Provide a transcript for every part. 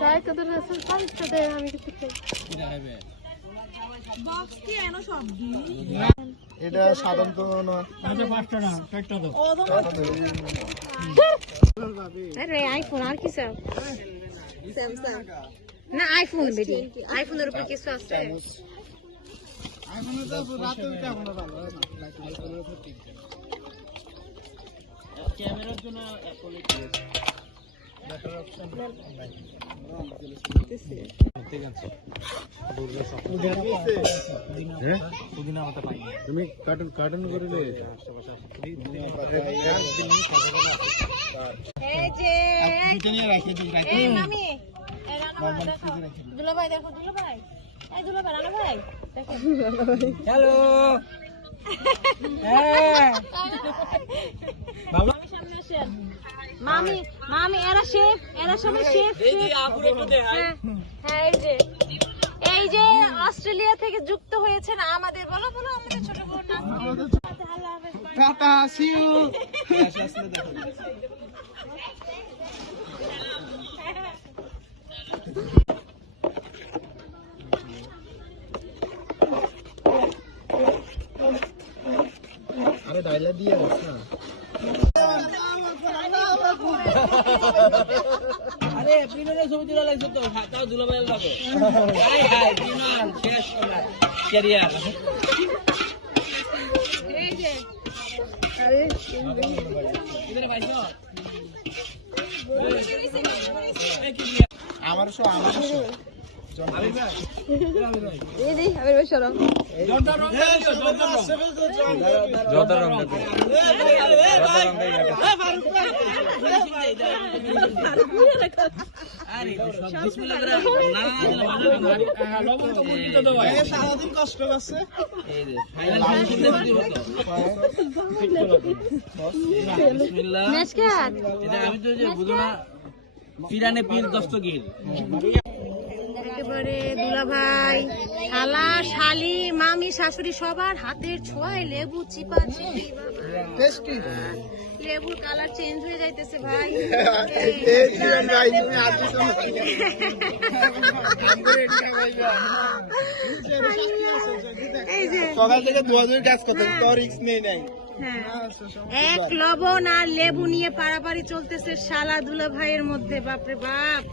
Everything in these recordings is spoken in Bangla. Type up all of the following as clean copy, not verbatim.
চাই কত আছে 5টা দে আমি কিছু খাই বক্স কি এনো সব দি এটা সাধারণত না আচ্ছা 5টা না 4টা দাও আরে আইফোন আর কি স্যার স্যামসাং না আইফোন বেটি আইফোনের উপর কিছু আছে আইফোনে তো রাতে উঠে আমরা ভালো হয় না আইফোনের উপর ঠিক ক্যামেরার জন্য অ্যাপল এর বেটার অপশন ঠিক আছে পুদিনা মত পাই তুমি কার্টুন করে লে এই যে এটা নিয়ে রাখি দিই এই মামি এই রানা দেখো দুলাভাই দেখো দুলাভাই এই দুলাভাই রানা ভাই দেখো হ্যালো হ্যাঁ মামি সামনে আসেন মামি মামি এরা শেফ এরা সবাই শেফ এই যে আপুরে তো দে হ্যাঁ হ্যাঁ এই যে অস্ট্রেলিয়া থেকে যুক্ত হয়েছেন আমাদের বলো বলো আমাদের ছোট বোন নাম আল্লাহ হাফেজ টাটা সি ইউ আসলে দেখো আরে ডায়লগ দিয়ে বস না আরে প্রিমিয়ার ছবি দিলা লাগছে তো তাও দুলাভাই লাগো হাই হাই প্রিমিয়ার শেষ আমরা ক্যারিয়ার এই যে ইধারে ভাইছো আমার শো এই দি আমি বসরাম জর্দা রং আরে সব বিসমিল্লাহ করে না লবণ তো মুড়ি তো দাও এই সারাদিন কষ্ট করছে এই রে ফাইনাল বিসমিল্লাহ নেশকাত এটা আমি তো যে বুঝো না পিরানে পীর দস্তগীর একেবারে দুলাভাই শালা শালি মামি শাশুড়ি সবার হাতের ছোঁয়ায় লেবু চিপা চিপি টেস্টি লেবুর কালার চেঞ্জ হয়ে যাইতেছে ভাই এই জীবন ভাই তুমি আজ এই যে সকাল থেকে দুয়াজুর কাজ করতে তো রিস্ক নেই নাই হ্যাঁ, এক লবণ আর লেবু নিয়ে পারাপারি চলতেছে শালা দুলা ভাইয়ের মধ্যে বাপরে বাপ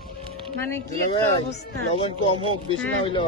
মানে কি একটা অবস্থা লবণ কম হোক বেশি না হইলেও